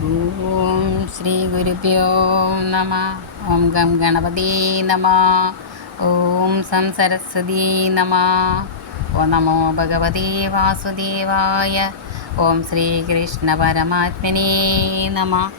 ഓം ശ്രീ ഗുരുഭ്യോ നമ. ഓം ഗം ഗണപതി നമ. ഓം സം സരസ്വതി നമ. ഓ നമോ ഭഗവതി വാസുദേവായ. ഓം ശ്രീകൃഷ്ണ പരമാത്മനേ നമ.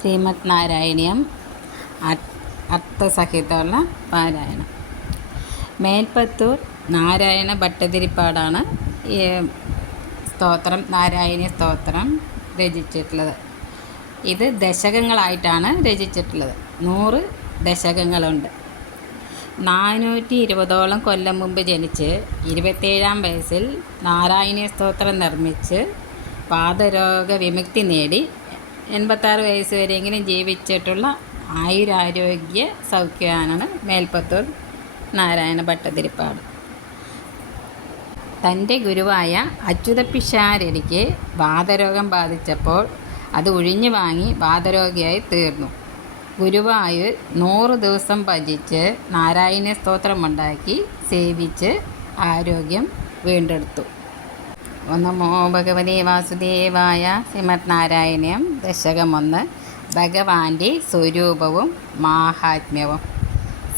ശ്രീമത് നാരായണീയം അർത്ഥസഹിതമുള്ള പാരായണം. മേൽപ്പത്തൂർ നാരായണ ഭട്ടതിരിപ്പാടാണ് സ്തോത്രം നാരായണീയ സ്തോത്രം രചിച്ചിട്ടുള്ളത്. ഇത് ദശകങ്ങളായിട്ടാണ് രചിച്ചിട്ടുള്ളത്. നൂറ് ദശകങ്ങളുണ്ട്. നാനൂറ്റി ഇരുപതോളം കൊല്ലം മുമ്പ് ജനിച്ച് ഇരുപത്തേഴാം വയസ്സിൽ നാരായണീയ സ്തോത്രം നിർമ്മിച്ച് പാദരോഗ വിമുക്തി നേടി എൺപത്താറ് വയസ്സ് വരെയെങ്കിലും ജീവിച്ചിട്ടുള്ള ആയുരാരോഗ്യ സൗഖ്യമാണ് മേൽപ്പത്തൂർ നാരായണ ഭട്ടതിരിപ്പാട്. തന്റെ ഗുരുവായ അച്യുതപ്പിഷാരടിക്ക് വാതരോഗം ബാധിച്ചപ്പോൾ അത് ഒഴിഞ്ഞു വാങ്ങി വാതരോഗിയായി തീർന്നു. ഗുരുവായൂർ നൂറ് ദിവസം ഭജിച്ച് നാരായണ സ്തോത്രമുണ്ടാക്കി സേവിച്ച് ആരോഗ്യം വീണ്ടെടുത്തു. ഒന്നമോ ഭഗവതി വാസുദേവായ ശ്രീമത് നാരായണീയം ദശകം ഒന്ന് ഭഗവാന്റെ സ്വരൂപവും മാഹാത്മ്യവും.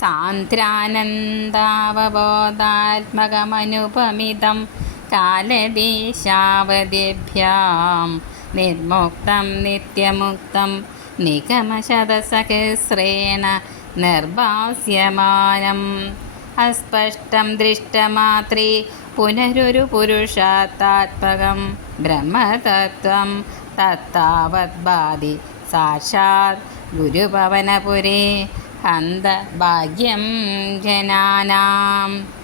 സാന്ദ്രാനന്ദാവബോധാത്മകമനുപമിതം കാലദേശാവതിഭ്യാം നിർമുക്തം നിത്യമുക്തം നിഗമശതസഹസ്രേണ നിർഭാസ്യമാനം. അസ്പഷ്ടം ദൃഷ്ടമാത്രി പുനരൊരു പുരുഷാത്താത്മകം. ബ്രഹ്മതത്വം തത്താവത് ബാധി. സാക്ഷാത് ഗുരുഭവനപുരേ. ഹന്ത ഭാഗ്യം ജനാനാം.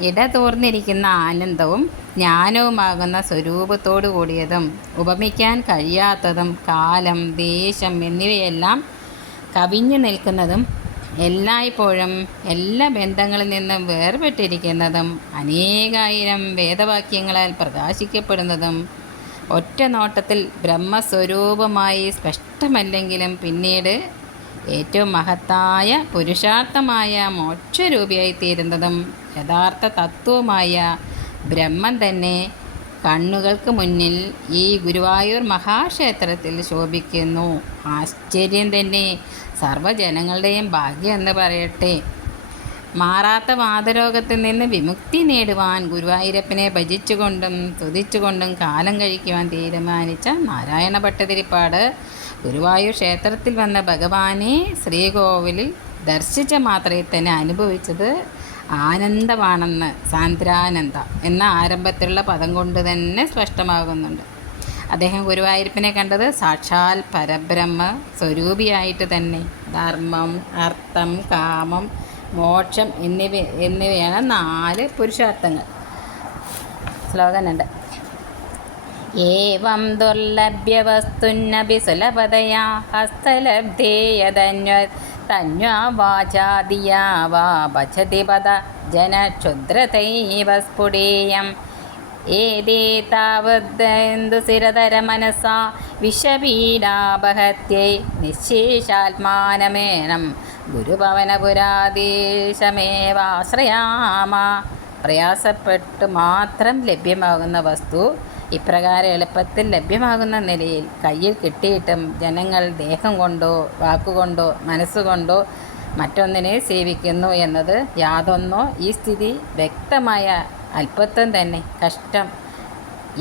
ഇടതോർന്നിരിക്കുന്ന ആനന്ദവും ജ്ഞാനവുമാകുന്ന സ്വരൂപത്തോടു കൂടിയതും ഉപമിക്കാൻ കഴിയാത്തതും കാലം ദേശം എന്നിവയെല്ലാം കവിഞ്ഞു നിൽക്കുന്നതും എല്ലായ്പ്പോഴും എല്ലാ ബന്ധങ്ങളിൽ നിന്നും വേർപെട്ടിരിക്കുന്നതും അനേകായിരം വേദവാക്യങ്ങളാൽ പ്രകാശിക്കപ്പെടുന്നതും ഒറ്റ നോട്ടത്തിൽ ബ്രഹ്മസ്വരൂപമായി സ്പഷ്ടമല്ലെങ്കിലും പിന്നീട് ഏറ്റവും മഹത്തായ പുരുഷാർത്ഥമായ മോക്ഷരൂപിയായി തീരുന്നതും യഥാർത്ഥ തത്വമായ ബ്രഹ്മം തന്നെ കണ്ണുകൾക്ക് മുന്നിൽ ഈ ഗുരുവായൂർ മഹാക്ഷേത്രത്തിൽ ശോഭിക്കുന്നു. ആശ്ചര്യം തന്നെ. സർവജനങ്ങളുടെയും ഭാഗ്യം എന്ന് പറയട്ടെ. മാറാത്ത വാതരോഗത്തിൽ നിന്ന് വിമുക്തി നേടുവാൻ ഗുരുവായൂരപ്പനെ ഭജിച്ചുകൊണ്ടും തുതിച്ചുകൊണ്ടും കാലം കഴിക്കുവാൻ തീരുമാനിച്ച നാരായണ ഭട്ടതിരിപ്പാട് ഗുരുവായൂർ ക്ഷേത്രത്തിൽ വന്ന ഭഗവാനെ ശ്രീകോവിലിൽ ദർശിച്ച മാത്രമേ തന്നെ അനുഭവിച്ചത് ആനന്ദമാണെന്ന് സാന്ദ്രാനന്ദ എന്ന ആരംഭത്തിലുള്ള പദം കൊണ്ട് തന്നെ സ്പഷ്ടമാകുന്നുണ്ട്. അദ്ദേഹം ഗുരുവായൂരപ്പനെ കണ്ടത് സാക്ഷാൽ പരബ്രഹ്മ സ്വരൂപിയായിട്ട് തന്നെ. ധർമ്മം അർത്ഥം കാമം മോക്ഷം എന്നിവ എന്നിവയാണ് നാല് പുരുഷാർത്ഥങ്ങൾ. ശ്ലോകനുണ്ട് ഏവം ദുർലഭ്യവസ്തുന്നപി സുലഭതയാ ഹസ്തലബ്ധേയതന്വ തന്വാ വാചാദിയാ വാ ഭജതി പദ ജനക്ഷുദ്രതൈവ സ്ഫുടേയം ഏതേ താവദ്ന്ദുസിരതര മനസാ വിഷപീഡാപഹത്यै നിശേഷാത്മാനമേനം. ഗുരുഭവനപുരാദേശമേവാശ്രയാമ പ്രയാസപ്പെട്ട് മാത്രം ലഭ്യമാകുന്ന വസ്തു ഇപ്രകാരം എളുപ്പത്തിൽ ലഭ്യമാകുന്ന നിലയിൽ കയ്യിൽ കിട്ടിയിട്ടും ജനങ്ങൾ ദേഹം കൊണ്ടോ വാക്കുകൊണ്ടോ മനസ്സുകൊണ്ടോ മറ്റൊന്നിനെ സേവിക്കുന്നു എന്നത് യാതൊന്നോ ഈ സ്ഥിതി വ്യക്തമായ അല്പത്വം തന്നെ. കഷ്ടം.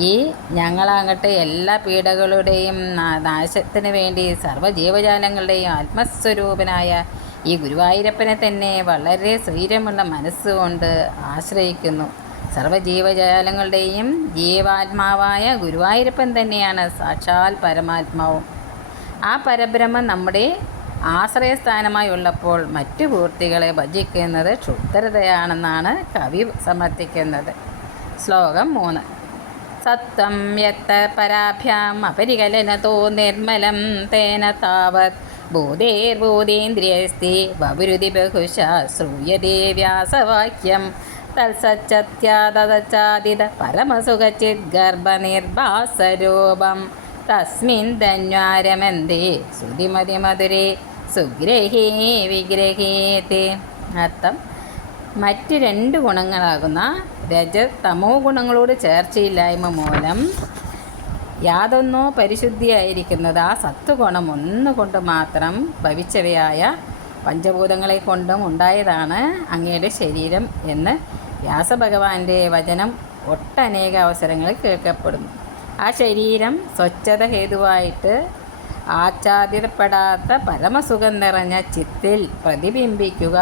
ഈ ഞങ്ങളാകട്ടെ എല്ലാ പീഡകളുടെയും നാശത്തിന് വേണ്ടി സർവജീവജാലങ്ങളുടെയും ആത്മസ്വരൂപനായ ഈ ഗുരുവായൂരപ്പനെ തന്നെ വളരെ സ്വൈര്യമുള്ള മനസ്സുകൊണ്ട് ആശ്രയിക്കുന്നു. സർവജീവജാലങ്ങളുടെയും ജീവാത്മാവായ ഗുരുവായൂരപ്പൻ തന്നെയാണ് സാക്ഷാൽ പരമാത്മാവും. ആ പരബ്രഹ്മം നമ്മുടെ ആശ്രയസ്ഥാനമായി ഉള്ളപ്പോൾ മറ്റു പൂർത്തികളെ ഭജിക്കുന്നത് ക്ഷുദ്രതയാണെന്നാണ് കവി സമർത്ഥിക്കുന്നത്. ശ്ലോകം മൂന്ന്. സത്വം യത്ത പരാഭ്യാം അപരികലനതോ നിർമ്മലം തേന താവത് ഭൂതേർഭൂതേന്ദ്രിയസ്തി ബഹുരുതി ബഹുശ ശ്രൂയതേ വ്യാസവാക്യം തത്സത്യത്യാദിത പരമസുഖചിത് ഗർഭനിർഭാസരൂപം. തസ്മിൻ ധന്വാരമന്തേ? ശ്രുതിമതി മധുരേ സുഗ്രഹേ വിഗ്രഹേത്തെ അർത്ഥം മറ്റ് രണ്ട് ഗുണങ്ങളാകുന്ന രജ തമോ ഗുണങ്ങളോട് ചേർച്ചയില്ലായ്മ മൂലം യാതൊന്നോ പരിശുദ്ധിയായിരിക്കുന്നത് ആ സത്വഗുണം ഒന്നുകൊണ്ട് മാത്രം ഭവിച്ചവയായ പഞ്ചഭൂതങ്ങളെ കൊണ്ടും ഉണ്ടായതാണ് അങ്ങയുടെ ശരീരം എന്ന് വ്യാസഭഗവാന്റെ വചനം ഒട്ടനേക അവസരങ്ങളിൽ കേൾക്കപ്പെടുന്നു. ആ ശരീരം സ്വച്ഛത ഹേതുവായിട്ട് ആച്ഛാദിതപ്പെടാത്ത പരമസുഖം നിറഞ്ഞ ചിത്തിൽ പ്രതിബിംബിക്കുക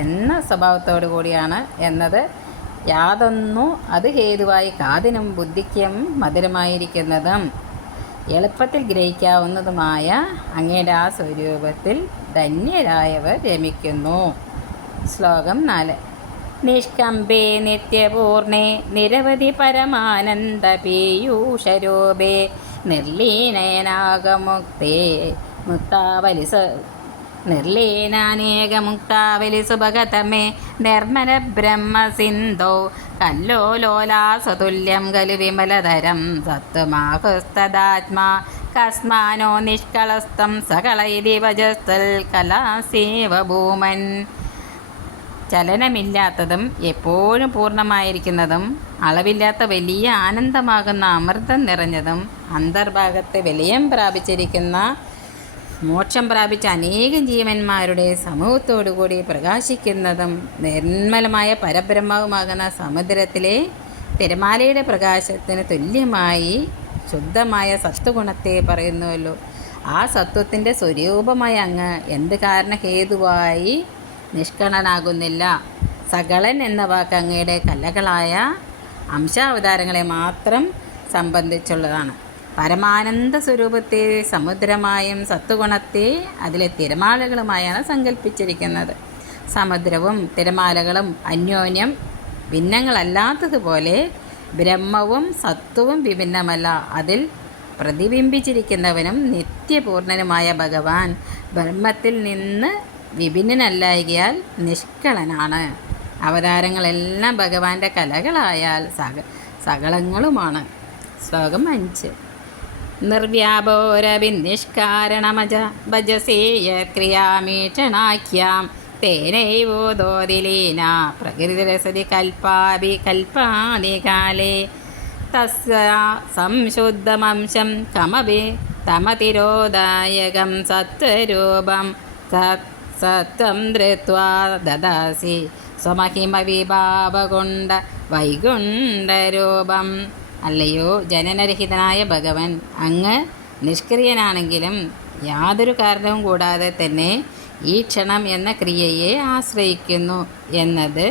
എന്ന സ്വഭാവത്തോടു കൂടിയാണ് എന്നത്. യാതൊന്നു അത് ഹേതുവായി കാതിനും ബുദ്ധിക്കും മധുരമായിരിക്കുന്നതും എളുപ്പത്തിൽ ഗ്രഹിക്കാവുന്നതുമായ അങ്ങയുടെ ആ സ്വരൂപത്തിൽ ധന്യരായവർ രമിക്കുന്നു. ശ്ലോകം നാല്. നിഷ്കമ്പേ നിത്യപൂർണേ നിരവധി പരമാനന്ദ പീയൂഷരൂപേ നിർലീനേനാകമുക്തേ മുക്താവലി സ നിർലീനാനേകമുക്താവലി സുഭഗതമേ നിർമ്മല ബ്രഹ്മസിന്ധോ കല്ലോലോലാസതുല്യം ഖലു വിമലധരം സത്വമാഹുസ്തദാത്മാ കസ്മാനോ നിഷ്കളസ്തം സകളൈതി വജസ്തൽ കലാസേവ ഭൂമൻ. ചലനമില്ലാത്തതും എപ്പോഴും പൂർണമായിരിക്കുന്നതും അളവില്ലാത്ത വലിയ ആനന്ദമാകുന്ന അമൃതം നിറഞ്ഞതും അന്തർഭാഗത്തെ വിലയം പ്രാപിച്ചിരിക്കുന്ന മോക്ഷം പ്രാപിച്ച അനേകം ജീവന്മാരുടെ സമൂഹത്തോടുകൂടി പ്രകാശിക്കുന്നതും നിർമ്മലമായ പരബ്രഹ്മവുമാകുന്ന സമുദ്രത്തിലെ തിരമാലയുടെ പ്രകാശത്തിന് തുല്യമായി ശുദ്ധമായ സത്വഗുണത്തെ പറയുന്നുവല്ലോ. ആ സത്വത്തിന്റെ സ്വരൂപമായി അങ്ങ് എന്ത് കാരണഹേതുവായി നിഷ്കണനാകുന്നില്ല. സകളൻ എന്ന വാക്ക് അങ്ങയുടെ കലകളായ അംശാവതാരങ്ങളെ മാത്രം സംബന്ധിച്ചുള്ളതാണ്. പരമാനന്ദ സ്വരൂപത്തെ സമുദ്രമായും സത്വഗുണത്തെ അതിലെ തിരമാലകളുമായാണ് സങ്കല്പിച്ചിരിക്കുന്നത്. സമുദ്രവും തിരമാലകളും അന്യോന്യം ഭിന്നങ്ങളല്ലാത്തതുപോലെ ബ്രഹ്മവും സത്വവും വിഭിന്നമല്ല. അതിൽ പ്രതിബിംബിച്ചിരിക്കുന്നവനും നിത്യപൂർണനുമായ ഭഗവാൻ ബ്രഹ്മത്തിൽ നിന്ന് വിഭിന്നനല്ലായകയാൽ നിഷ്കളനാണ്. അവതാരങ്ങളെല്ലാം ഭഗവാന്റെ കലകളായാൽ സക സകളങ്ങളുമാണ് ശ്ലോകം അഞ്ച്. നിർവ്യാപോരവിനിഷ്കാരണമജ ഭജസേയ ക്രിയാമീക്ഷണാഖ്യാം തേനൈവോദോതിലീന പ്രകൃതിരസതി കൽപ്പാഭി കൽപ്പാദികാലേ തസ്യ സംശുദ്ധമംശം കമപി തമതിരോദായകം സത്വരൂപം സത് സത്വം ധൃത്വാ ദദാസി സ്വമഹിമവിഭാവകൊണ്ട വൈകുണ്ഠരൂപം. അല്ലയോ ജനനരഹിതനായ ഭഗവൻ അങ്ങ് നിഷ്ക്രിയനാണെങ്കിലും യാതൊരു കാരണവും കൂടാതെ തന്നെ ഈ ക്ഷണം എന്ന ക്രിയയെ ആശ്രയിക്കുന്നു എന്നത്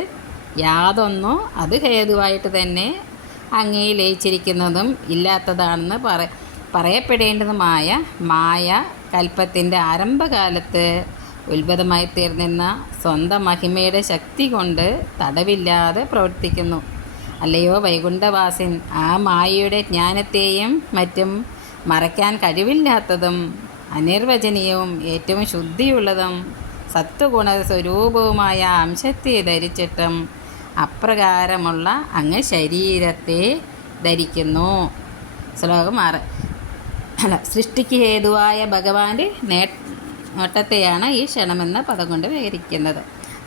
യാതൊന്നോ അത് ഹേതുവായിട്ട് തന്നെ അങ്ങേ ലയിച്ചിരിക്കുന്നതും ഇല്ലാത്തതാണെന്ന് പറ പറയപ്പെടേണ്ടതുമായ മായ കൽപ്പത്തിന്റെ ആരംഭകാലത്ത് ഉത്ഭതമായി തീർന്നിരുന്ന സ്വന്തം മഹിമയുടെ ശക്തി കൊണ്ട് തടവില്ലാതെ പ്രവർത്തിക്കുന്നു. അല്ലയോ വൈകുണ്ഠവാസിൻ ആ മായയുടെ ജ്ഞാനത്തെയും മറ്റും മറയ്ക്കാൻ കഴിവില്ലാത്തതും അനിർവചനീയവും ഏറ്റവും ശുദ്ധിയുള്ളതും സത്വഗുണ സ്വരൂപവുമായ അംശത്തെ ധരിച്ചിട്ടും അപ്രകാരമുള്ള അങ്ങ് ശരീരത്തെ ധരിക്കുന്നു. ശ്ലോകം ആറ്. അല്ല സൃഷ്ടിക്ക് ഹേതുവായ ഭഗവാന്റെ നേ നോട്ടത്തെയാണ് ഈ ക്ഷണമെന്ന പദം കൊണ്ട് വിവരിക്കുന്നത്.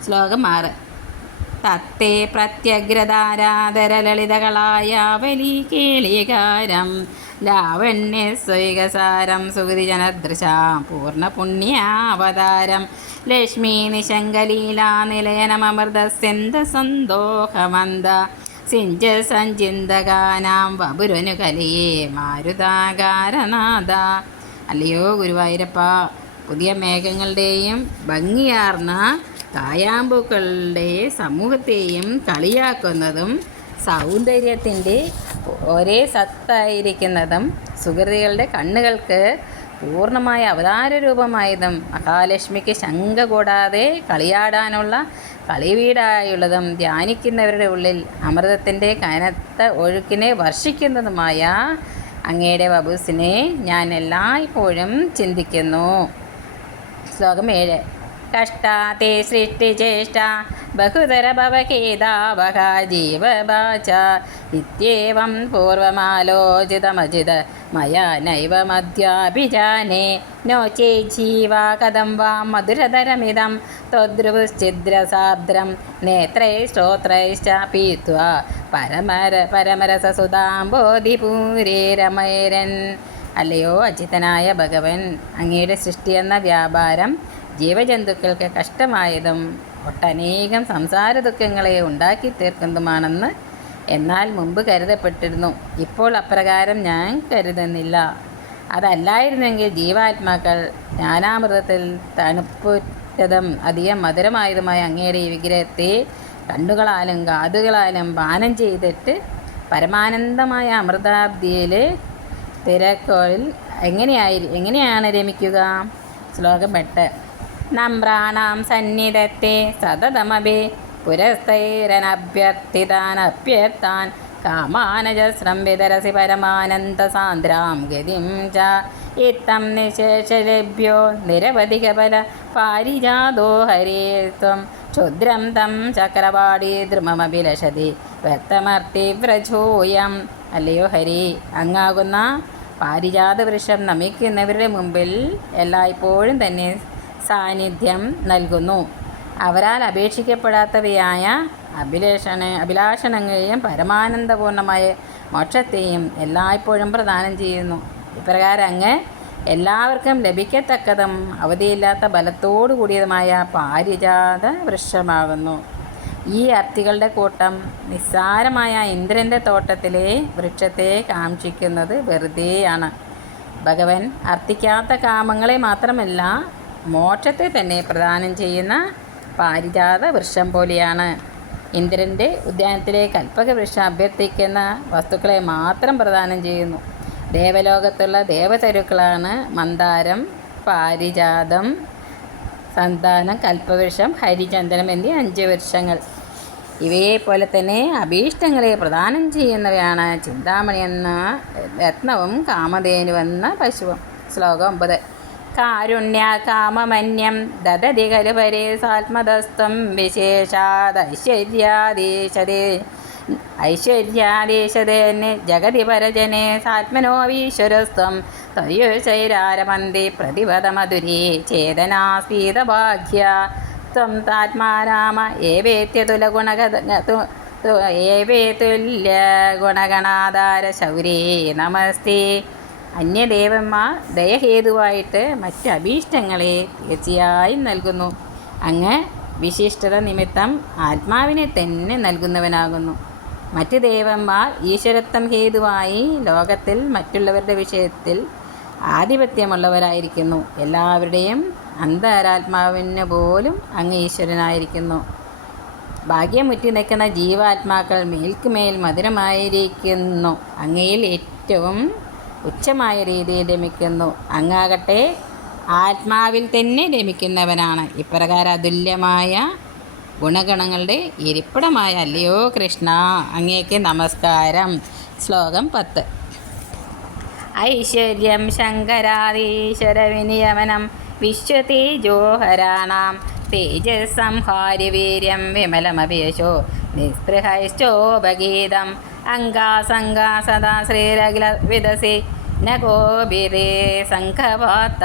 ശ്ലോകം ആറ്. തത്തേ പ്രത്യഗ്രതാരാധരലളിതകളായ വലി കേളികാരം ലാവണ്യ സ്വൈകസാരം സുഗതിജനദൃശാം പൂർണ പുണ്യാവതാരം ലക്ഷ്മി നിശങ്കലീല നിലയനമൃതസ്യന്ത സന്തോഹമന്ദ സിഞ്ച സഞ്ചിന്തകാനാം വപുരനു കലിയേ മാരുതാകാരനാഥ. അല്ലയോ ഗുരുവായൂരപ്പ പുതിയ മേഘങ്ങളുടെയും ഭംഗിയാർന്ന തായാമ്പൂക്കളുടെ സമൂഹത്തെയും കളിയാക്കുന്നതും സൗന്ദര്യത്തിന്റെ ഒരേ സത്തായിരിക്കുന്നതും സുഹൃതികളുടെ കണ്ണുകൾക്ക് പൂർണമായ അവതാര രൂപമായതും മഹാലക്ഷ്മിക്ക് ശങ്ക കൂടാതെ കളിയാടാനുള്ള കളിവീടായുള്ളതും ധ്യാനിക്കുന്നവരുടെ ഉള്ളിൽ അമൃതത്തിന്റെ കനത്ത ഒഴുക്കിനെ വർഷിക്കുന്നതുമായ അങ്ങയുടെ വബൂസിനെ ഞാൻ എല്ലായ്പ്പോഴും ചിന്തിക്കുന്നു. ശ്ലോകം ഏഴ്. കഷ്ടാത്തെ സൃഷ്ടിചേഷ്ട ബഹുതര ഭവഖേദാവഹ ജീവവാച ഇത്യേവം പൂർവമാലോചിതമജിത മയാ നൈവമദ്യാഭിജാനെ നോ ചേ ജീവാ കഥം വാ മധുരതരമിതം ത്വദ്രുശ്ചിദ്രസാദ്രം നേത്രൈ ശ്രോത്രൈശ്ച പീത്വാ പരമര പരമരസസുതാംബോധിപൂരേ രമൈരൻ അല്ലയോ അജിതനായ ഭഗവൻ അങ്ങയുടെ സൃഷ്ടിയെന്ന വ്യാപാരം ജീവജന്തുക്കൾക്ക് കഷ്ടമായതും ഒട്ടനേകം സംസാര ദുഃഖങ്ങളെ ഉണ്ടാക്കി തീർക്കുന്നതുമാണെന്ന് എന്നാൽ മുമ്പ് കരുതപ്പെട്ടിരുന്നു. ഇപ്പോൾ അപ്രകാരം ഞാൻ കരുതുന്നില്ല. അതല്ലായിരുന്നെങ്കിൽ ജീവാത്മാക്കൾ ജ്ഞാനാമൃതത്തിൽ തണുപ്പുറ്റതും അധികം മധുരമായതുമായ അങ്ങയുടെ ഈ വിഗ്രഹത്തെ കണ്ണുകളാലും കാതുകളാലും പാനം ചെയ്തിട്ട് പരമാനന്ദമായ അമൃതാബ്ദിയിൽ തിരക്കോളിൽ എങ്ങനെയായി എങ്ങനെയാണ് രമിക്കുക? ശ്ലോകം എട്ട്. നമ്രാണാം സന്നിധത്തെ സതതമഭി പുരസ്തൈരനഭ്യർത്ഥിതാനഭ്യർത്ഥാൻ. കാമാനജസ്രം വിതരസി പരമാനന്ദസാന്ദ്രാം ഗതിം ച. ഇത്തം നിശേഷലഭ്യോ നിരവധി കപല പാരിജാതോ ഹരേ ത്വം. ക്ഷുദ്രം തം ചക്രവാടി ദ്രുമമഭിലഷതി. വ്യക്തമർത്തി വ്രജോയം. അല്ലയോ ഹരി അങ്ങാകുന്ന പാരിജാത വൃക്ഷം നമിക്കുന്നവരുടെ മുമ്പിൽ എല്ലായ്പ്പോഴും തന്നെ സാന്നിധ്യം നൽകുന്നു. അവരാൽ അപേക്ഷിക്കപ്പെടാത്തവയായ അഭിലേഷണ അഭിലാഷണങ്ങളെയും പരമാനന്ദപൂർണമായ മോക്ഷത്തെയും എല്ലായ്പ്പോഴും പ്രദാനം ചെയ്യുന്നു. ഇപ്രകാരം അങ്ങ് എല്ലാവർക്കും ലഭിക്കത്തക്കതും അവധിയില്ലാത്ത ബലത്തോടു കൂടിയതുമായ പാരിജാത വൃക്ഷമാകുന്നു. ഈ അർത്ഥികളുടെ കൂട്ടം നിസ്സാരമായ ഇന്ദ്രന്റെ തോട്ടത്തിലെ വൃക്ഷത്തെ കാക്ഷിക്കുന്നത് വെറുതെയാണ്. ഭഗവൻ അർത്ഥിക്കാത്ത കാമങ്ങളെ മാത്രമല്ല മോക്ഷത്തെ തന്നെ പ്രദാനം ചെയ്യുന്ന പാരിജാത വൃക്ഷം പോലെയാണ്. ഇന്ദ്രന്റെ ഉദ്യാനത്തിലെ കൽപ്പക വൃക്ഷം അഭ്യർത്ഥിക്കുന്ന വസ്തുക്കളെ മാത്രം പ്രദാനം ചെയ്യുന്നു. ദേവലോകത്തുള്ള ദേവതരുക്കളാണ് മന്ദാരം പാരിജാതം സന്താനം കൽപ്പവൃക്ഷം ഹരിചന്ദനം എന്നീ അഞ്ച് വൃക്ഷങ്ങൾ. ഇവയെ പോലെ തന്നെ അഭീഷ്ടങ്ങളെ പ്രദാനം ചെയ്യുന്നവയാണ് ചിന്താമണി എന്ന രത്നവും കാമധേനു എന്ന പശുവും. ശ്ലോകം ഒമ്പത്. കാരുണ്യ കാമമന്യം ദദതി ഖലു പരേ സാത്മതസ്ത്വം വിശേഷാദൈശ്വര്യാദേശതേ. ഐശ്വര്യാദേശതേന് ജഗതി പരജനെ സാത്മനോവീശ്വരസ്ത്വം ത്വയുശൈരാരമന്തി പ്രതിപദമധുരീ ചേതനാസ്ഫീതഭാഗ്യ ത്വം താത്മാരാമ ഏവേത്യതുലഗുണഗ ഏവേതുല്യ ഗുണഗണാധാര ശൗരീ നമസ്തേ. അന്യദേവന്മാർ ദയഹേതുവായിട്ട് മറ്റ് അഭീഷ്ടങ്ങളെ തീർച്ചയായും നൽകുന്നു. അങ്ങ് വിശിഷ്ടത നിമിത്തം ആത്മാവിനെ തന്നെ നൽകുന്നവനാകുന്നു. മറ്റ് ദേവന്മാർ ഈശ്വരത്വം ഹേതുവായി ലോകത്തിൽ മറ്റുള്ളവരുടെ വിഷയത്തിൽ ആധിപത്യമുള്ളവരായിരിക്കുന്നു. എല്ലാവരുടെയും അന്തരാത്മാവിന് പോലും അങ്ങ് ഈശ്വരനായിരിക്കുന്നു. ഭാഗ്യമുറ്റി നിൽക്കുന്ന ജീവാത്മാക്കൾ മേൽക്കുമേൽ മധുരമായിരിക്കുന്നു. അങ്ങയിൽ ഏറ്റവും ഉച്ചമായ രീതിയിൽ രമിക്കുന്നു അങ്ങാകട്ടെ ആത്മാവിൽ തന്നെ രമിക്കുന്നവനാണ് ഇപ്രകാരം അതുല്യമായ ഗുണഗണങ്ങളുടെ ഇരിപ്പിടമായ അല്ലയോ കൃഷ്ണ അങ്ങേക്ക് നമസ്കാരം. ശ്ലോകം പത്ത്. ഐശ്വര്യം ശങ്കരാദീശ്വര വിനിയമനം വിശ്വതേജോഹരാണാം. തേജസ്സംഹാരി വീര്യം വിമലമപേശോ നിസ്പൃഹശ്ചോപഗീതം. അംഗാസംഗാ സദാ ശ്രീരഖില വിദസി. നഗോഭിരേ സംഘവാത്ത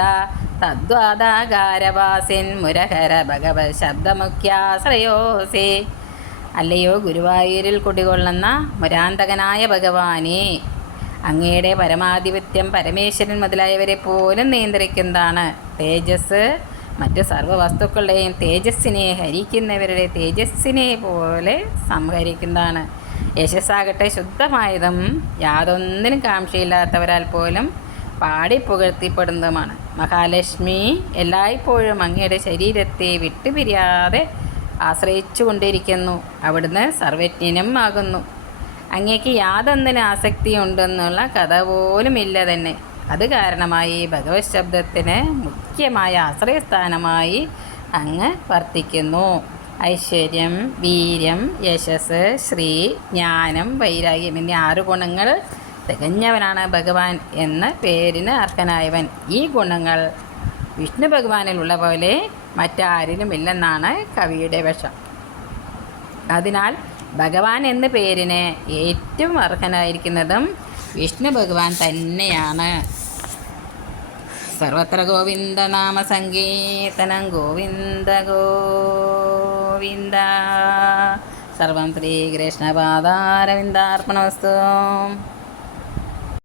തദ്വാദാകാരവാസിൻ മുരഹര ഭഗവത് ശബ്ദമുഖ്യാശ്രയോസേ. അല്ലയോ ഗുരുവായൂരിൽ കുടികൊള്ളുന്ന മുരാന്തകനായ ഭഗവാനെ അങ്ങയുടെ പരമാധിപത്യം പരമേശ്വരൻ മുതലായവരെ പോലും നിയന്ത്രിക്കുന്നതാണ്. തേജസ് മറ്റ് സർവവസ്തുക്കളുടെയും തേജസ്സിനെ ഹരിക്കുന്നവരുടെ തേജസ്സിനെ പോലെ സംഹരിക്കുന്നതാണ്. യശസ്സാകട്ടെ. ശുദ്ധമായതും യാതൊന്നിനും കാംക്ഷയില്ലാത്തവരാൽ പോലും പാടി പുകഴ്ത്തിപ്പെടുന്നതുമാണ്. മഹാലക്ഷ്മി എല്ലായ്പ്പോഴും അങ്ങയുടെ ശരീരത്തെ വിട്ടുപിരിയാതെ ആശ്രയിച്ചു കൊണ്ടിരിക്കുന്നു അവിടുന്ന് സർവജ്ഞനും ആകുന്നു. അങ്ങേക്ക് യാതൊന്നിന് ആസക്തി ഉണ്ടെന്നുള്ള കഥ പോലും ഇല്ല തന്നെ. അത് കാരണമായി ഭഗവത് ശബ്ദത്തിന് മുഖ്യമായ ആശ്രയസ്ഥാനമായി അങ്ങ് വർത്തിക്കുന്നു. ഐശ്വര്യം വീര്യം യശസ് ശ്രീ ജ്ഞാനം വൈരാഗ്യം എന്നീ ആറ് ഗുണങ്ങൾ തികഞ്ഞവനാണ് ഭഗവാൻ എന്ന പേരിന് അർഹനായവൻ. ഈ ഗുണങ്ങൾ വിഷ്ണു ഭഗവാനിലുള്ള പോലെ മറ്റാരിലും ഇല്ലെന്നാണ് കവിയുടെ വശം. അതിനാൽ ഭഗവാൻ എന്ന പേരിന് ഏറ്റവും അർഹനായിരിക്കുന്നതും വിഷ്ണു ഭഗവാൻ തന്നെയാണ്. സർവത്ര ഗോവിന്ദ നാമ സങ്കീർത്തനം ഗോവിന്ദ గోవింద. సర్వం శ్రీకృష్ణపాదారవిందార్పణమస్తు